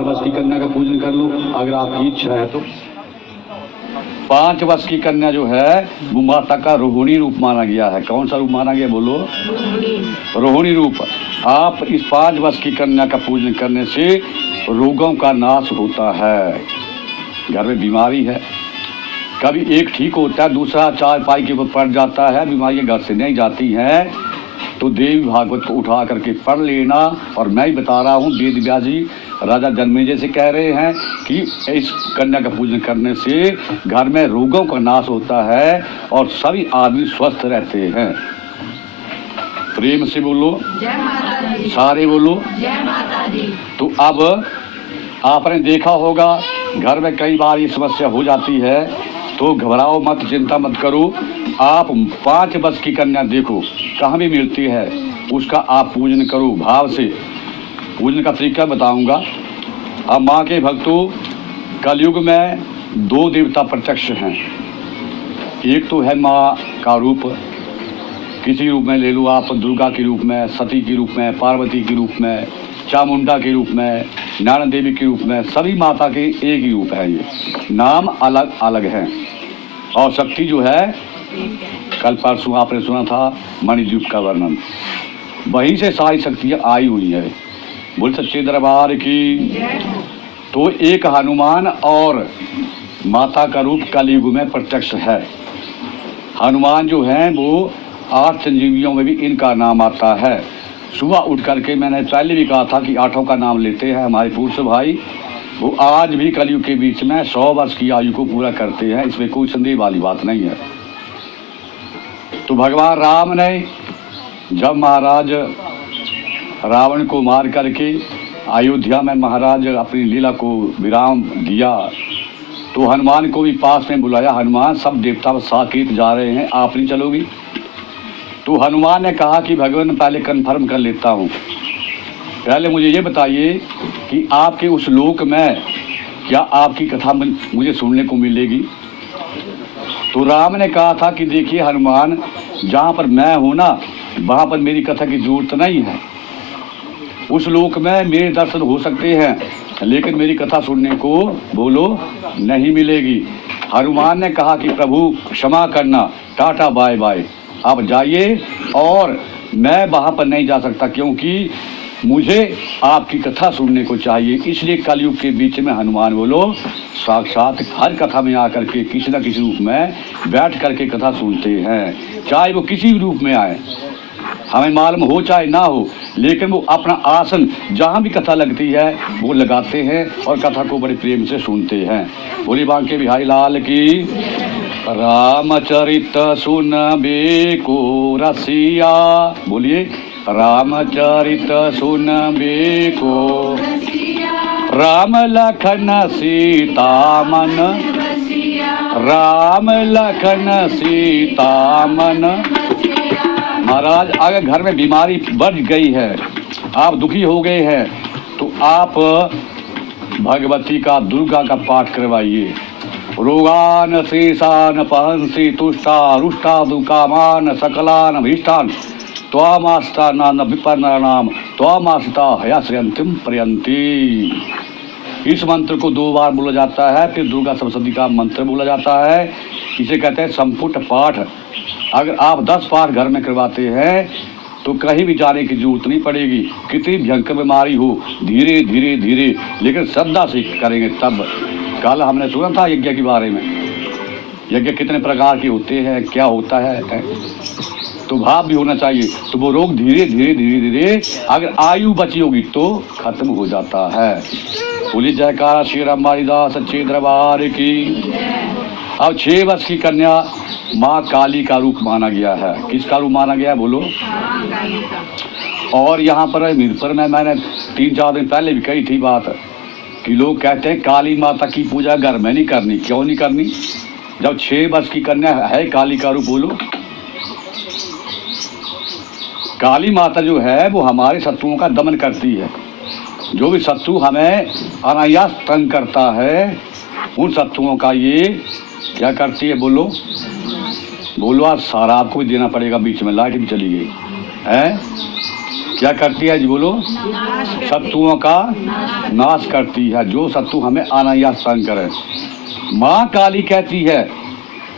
वर्ष की कन्या का पूजन कर लो अगर आपकी इच्छा है तो। 5 वर्ष की कन्या जो है वो माता का रोहिणी रूप माना गया है। कौन सा रूप माना गया बोलो? रोहिणी रूप। आप इस 5 वर्ष की कन्या का पूजन करने से रोगों का नाश होता है। घर में बीमारी है, कभी एक ठीक होता है, दूसरा चारपाई के ऊपर पड़ जाता है, बीमारियां घर से नहीं जाती हैं, तो देवी भागवत को उठा करके पढ़ लेना। और मैं ही बता रहा हूँ, वेद व्यास जी राजा जन्मेजय से कह रहे हैं कि इस कन्या का पूजन करने से घर में रोगों का नाश होता है और सभी आदमी स्वस्थ रहते हैं। प्रेम से बोलो जय माता दी। सारे बोलो जय माता दी। तो अब आपने देखा होगा घर में कई बार ये समस्या हो जाती है, तो घबराओ मत, चिंता मत करो। आप 5 वर्ष की कन्या देखो कहाँ भी मिलती है, उसका आप पूजन करो भाव से। पूजन का तरीका बताऊंगा। अब माँ के भक्तों, कलयुग में 2 देवता प्रत्यक्ष हैं। एक तो है माँ का रूप, किसी रूप में ले लो आप, दुर्गा के रूप में, सती के रूप में, पार्वती के रूप में, चामुंडा के रूप में, नारायण देवी के रूप में, सभी माता के एक ही रूप है। ये नाम अलग अलग हैं। और शक्ति जो है, कल परसों आपने सुना था मणिद्वीप का वर्णन, वहीं से सारी शक्तियाँ आई हुई है। बोल सच्चे दरबार की। तो एक हनुमान और माता का रूप कलयुग में प्रत्यक्ष है। हनुमान जो हैं वो 8 संजीवियों में भी इनका नाम आता है। सुबह उठ करके मैंने पहले भी कहा था कि 8 का नाम लेते हैं हमारे पुरुष भाई, वो आज भी कलयुग के बीच में 100 वर्ष की आयु को पूरा करते हैं, इसमें कोई संदेह वाली बात नहीं है। तो भगवान राम ने जब महाराज रावण को मार करके अयोध्या में महाराज अपनी लीला को विराम दिया, तो हनुमान को भी पास में बुलाया। हनुमान, सब देवता साकेत जा रहे हैं, आप नहीं चलोगी? तो हनुमान ने कहा कि भगवान पहले कन्फर्म कर लेता हूँ, पहले मुझे ये बताइए कि आपके उस लोक में क्या आपकी कथा मुझे सुनने को मिलेगी? तो राम ने कहा था कि देखिए हनुमान, जहाँ पर मैं हूँ ना, वहाँ पर मेरी कथा की जरूरत नहीं है। उस लोक में मेरे दर्शन हो सकते हैं, लेकिन मेरी कथा सुनने को बोलो नहीं मिलेगी। हनुमान ने कहा कि प्रभु क्षमा करना, टाटा बाय बाय, आप जाइए। और मैं वहाँ पर नहीं जा सकता क्योंकि मुझे आपकी कथा सुनने को चाहिए। इसलिए कलयुग के बीच में हनुमान बोलो साक्षात हर कथा में आकर के किसी न किसी रूप में बैठ करके कथा सुनते हैं, चाहे वो किसी भी रूप में आए, हमें मालूम हो चाहे ना हो, लेकिन वो अपना आसन जहाँ भी कथा लगती है वो लगाते हैं और कथा को बड़े प्रेम से सुनते हैं। बोली बांके बिहारी लाल की। रामचरित सुनबे को रसिया, बोलिए रामचरित सुनबे को, राम लखन सीता मन, राम लखन सीता मन। महाराज अगर घर में बीमारी बढ़ गई है, आप दुखी हो गए हैं, तो आप भगवती का, दुर्गा का पाठ करवाइए। रोगान शेषान पहंसी तुष्टा रुष्टा दुकामान सकलान भीष्टान त्वामास्ता नाम विपन्नानाम त्वामास्ता हयाश्रयंतिम पर्यंती। इस मंत्र को 2 बार बोला जाता है, फिर दुर्गा सप्तशती का मंत्र बोला जाता है। इसे कहते हैं संपुट पाठ। अगर आप 10 पाठ घर में करवाते हैं तो कहीं भी जाने की जरूरत नहीं पड़ेगी। कितनी भयंकर बीमारी हो, धीरे धीरे धीरे लेकिन श्रद्धा से करेंगे तब। कल हमने सुना था यज्ञ के बारे में, यज्ञ कितने प्रकार के होते हैं, क्या होता है, तो भाव भी होना चाहिए। तो वो रोग धीरे धीरे धीरे धीरे अगर आयु बची होगी तो खत्म हो जाता है। बोली जयकारा श्री राम दास सच्चे दरबार की। अब 6 वर्ष की कन्या माँ काली का रूप माना गया है। किसका रूप माना गया है बोलो? और यहाँ पर मीरपुर में मैंने 3-4 दिन पहले भी कही थी बात कि लोग कहते हैं काली माता की पूजा घर में नहीं करनी। क्यों नहीं करनी? जब 6 वर्ष की कन्या है काली का रूप, बोलो काली माता जो है वो हमारे शत्रुओं का दमन करती है। जो भी शत्रु हमें अनायास तंग करता है, उन शत्रुओं का ये क्या करती है बोलो? बोलो आज सारा आपको भी देना पड़ेगा। बीच में लाइट भी चली गई है। क्या करती है जी बोलो? शत्रुओं का नाश करती है, जो शत्रु हमें अनायास तंग करे। माँ काली कहती है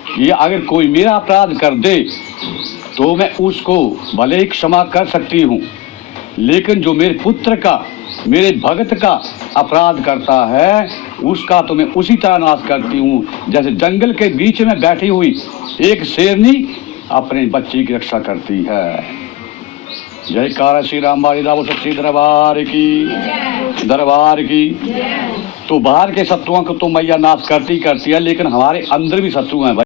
कि अगर कोई मेरा अपराध कर दे तो मैं उसको भले ही क्षमा कर सकती हूँ, लेकिन जो मेरे पुत्र का, मेरे भगत का अपराध करता है उसका तो मैं उसी तरह नाश करती हूँ जैसे जंगल के बीच में बैठी हुई एक शेरनी अपने बच्चे की रक्षा करती है। जयकारा श्री राम बाली रावो सच्ची दरबार की। तो बाहर के शत्रुओं को तो मैया नाश करती है, लेकिन हमारे अंदर भी शत्रु हैं भाई।